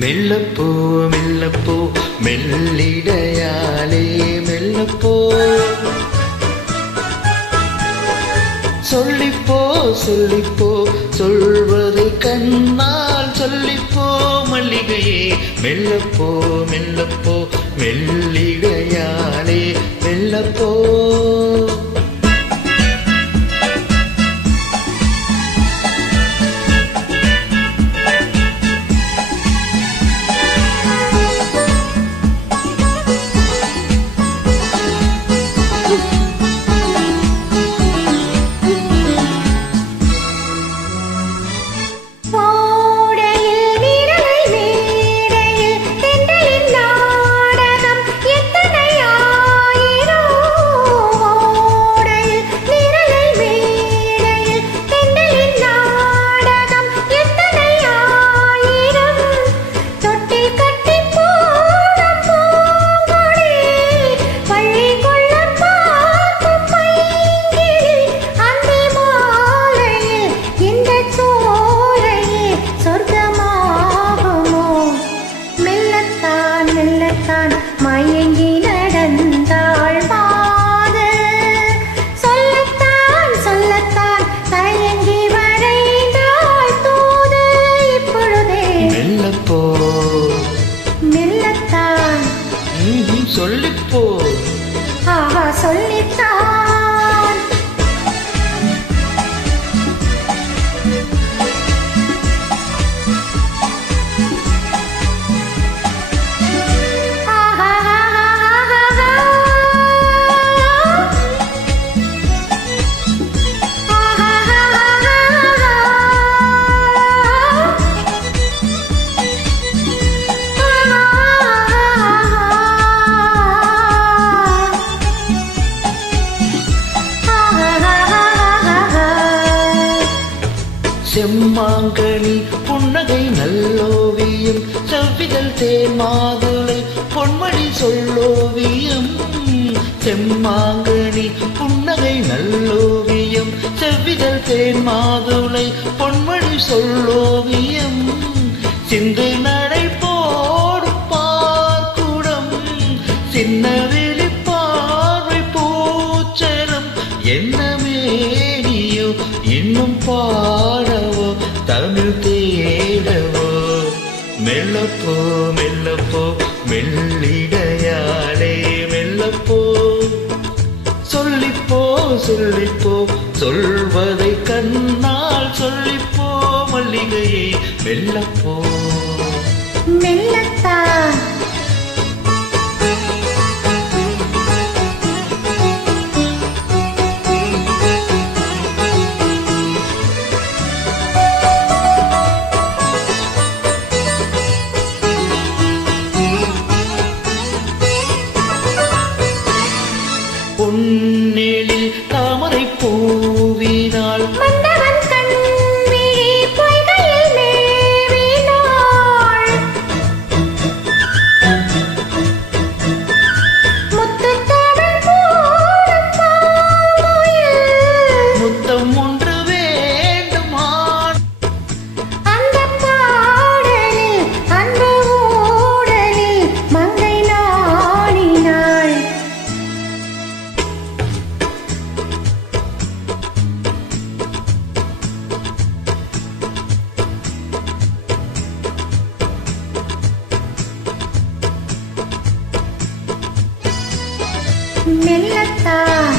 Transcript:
மெல்லப்போ மெல்லப்போ மெல்லிடையாலே மெல்லப்போ சொல்லிப்போ சொல்லிப்போ சொல்வதை கண்ணால் சொல்லிப்போ மல்லிகையே மெல்லப்போ மெல்லப்போ மெல்லிடையாலே மெல்லப்போ மயங்கி நடந்தாள் பாத சொல்லத்தான் சொல்லத்தான் தயங்கி வரைந்தாள் தூது இப்பொழுதே மெல்லப்போ மெல்லத்தான் சொல்லிப்போ ஆஹா சொல்லித்தான் செம்மாங்கனி புன்னகை நல்லோவியம் செவ்விதழ் தேன்மாதுளை பொன்மணி சொல்லோவியம் செம்மாங்கனி புன்னகை நல்லோவியம் செவ்விதழ் தேன்மாதுளை பொன்மணி சொல்லோவியம் சிந்து நடை போடும் பார்க்குடம் சின்ன வெளி பார்வை பூச்சரம் என்ன மேனியோ இன்னும் பாடவோ தமிழ் தேடவோ மெல்லப்போ மெல்லப்போ மெல்லிடையாலே மெல்லப்போ சொல்லிப்போ சொல்லிப்போ சொல்வதை கண்ணால் சொல்லிப்போ மல்லிகையே மெல்லப்போ மெல்லத்தான் பொன்னெழில் தாமரை பூவினால் மன்னவன் கண்விழி பொய்கையில் மேவினாள் முத்துத்தமிழ் போடும் பாமுயில் முத்தம் ஒன்று வேண்டுமா அந்த பாடலில் அன்பு ஊடலில் மங்கை நாடினாள் மெல்லத்தான்